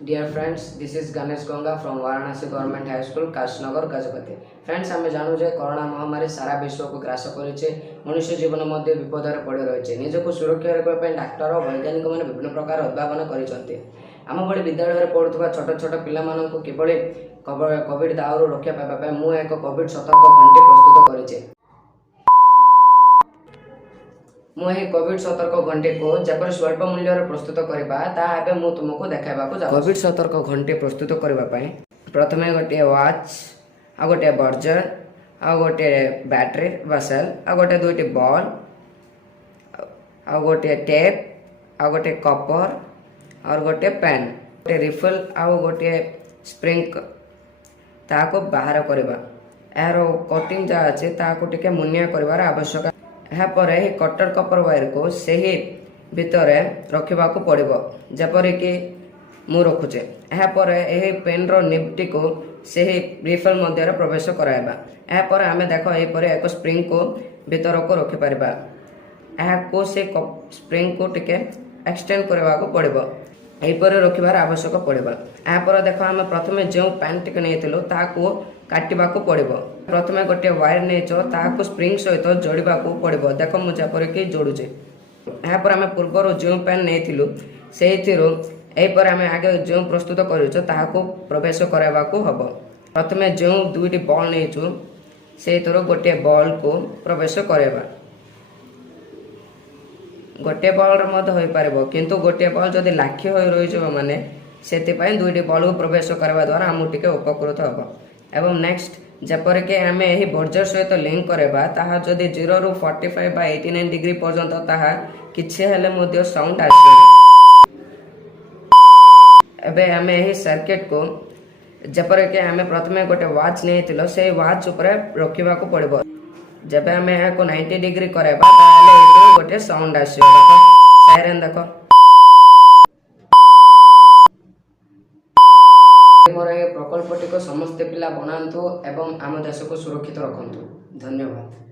Dear friends, this is Ganesh Ganga from Varanasi Government High School, Kashnagar, Gajapati. Friends, आम जानू जे corona महामारी सारा विश्व को ग्रास करे मनुष्य जीवन मध्य विपदर पड़ रही है। निजक सुरक्षा रखा डाक्तर और वैज्ञानिक मैंने विभिन्न प्रकार उद्भावन करम भली विद्यालय में पढ़ुवा छोट छोट पिला किभली कोविड दाउरू रक्षा पाइबा मुझे एक कोविड सतर्क घंटी प्रस्तुत करें। मुझे कोविड सतर्क घंटी को जपर स्वल्प मूल्य प्रस्तुत करवा मु तुमको देखा कोविड सतर्क घंटी प्रस्तुत करने प्रथम गोटे वाच आ गोटे बर्जर आ गोटे बैटरी बा सेल आ गोटे दुईटी बॉल आ गोटे टेप आ गोटे कपर और गोटे पेन गोटे रिफिल आ गोटे स्प्रिंग ताको बाहर करवा यार कटिंग जहाँ अच्छे ताको मुनिया कर आवश्यक यापर कटर कपर वायर को सही भितर रखा पड़ो जपरिकी मु रखुचे यापर यही पेन निपटी को सही रिफिल मध्य प्रवेश कराइबा यापर आम देख यपर एक स्प्रिंग को भीतर को रखिपर को से स्प्रिंग को टिके एक्सटेंड करने को पड़ो यहीपर रखार आवश्यक पड़ो यापर देख आम प्रथम जो पेन टिके नहीं ताकू काटवा पड़ो प्रथम गोटे वायर नहीं स्प्रिंग सहित जोड़ा पड़ो देख मुझे जोड़ुचे यापर आम पूर्वर जो पेन नहीं से यहीपर आम आगे जो प्रस्तुत करूँ प्रवेश करवा हम प्रथम जो दुईटी बॉल नहीं से गोटे बॉल को प्रवेश करवा गोटे बॉल हो पार किंतु गोटे बॉल जदि लाखी हो रही माने से दुईटी बॉल को प्रवेश करवा द्वारा आमको टे उपकृत हम एवं नेक्स्ट जपरिक आम यही बर्जर सहित लिंक करवा ताहा जदि 0 ରୁ 45 बा 89 डिग्री पर्यंत ताहा किछि हेले मध्य साउंड आसे एबे आम यही सर्किट को जपरिक आम प्रथम गोटे वाच नहीं से वाच उपर रखा पड़ो जब आम यहाँ 90 डिग्री करवा गोटे साउंड आसो साइरेन देख मोर प्रकल्पटी को समस्त पिला बनातु एवं आम देश को सुरक्षित रखु। धन्यवाद।